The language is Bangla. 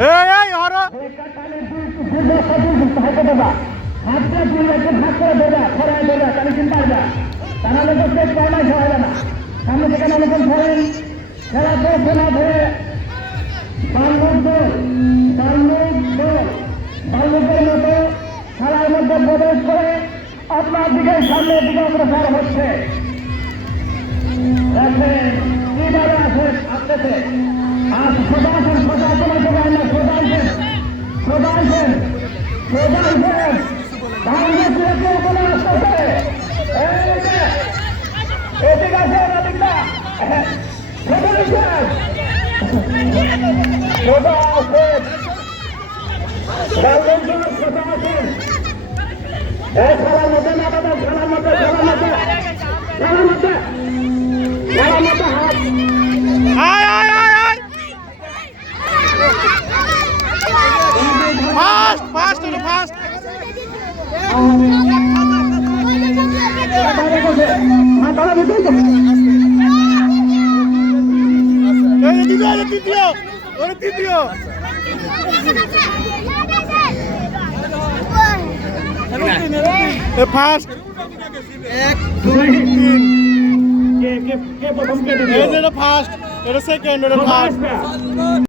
এই হরো হাতটা তুই একটু ভাগ করে দেবা খরায় দেবা তাহলে কিন্তু পারবা তারা লোক চেক করা নাই সবাই না সামনে থেকে লোকজন ধরেন খেলা তো খেলা ধরে বাল্যকের মতো খেলার মধ্যে প্রবেশ করে আপনার দিকে সামনের দিকে অগ্রসর হচ্ছে কিভাবে আসতেছে আর সোজা আসেন সোজা আসেন সোজা আসেন সোজা আসেন সোজা আসেন তাহলে কোনো আসতেছে এদিকে আসেন এদিকটা সোজা আসেন সোজা আসেন সোজা আসেন এই খেলার মধ্যে না দাদা খেলার মধ্যে খেলার মধ্যে খেলার মধ্যে খেলার মধ্যে হাত ফাস্ট তৃতীয় ফার্স্ট ফার্স্ট এটা সেকেন্ড এটা ফার্স্ট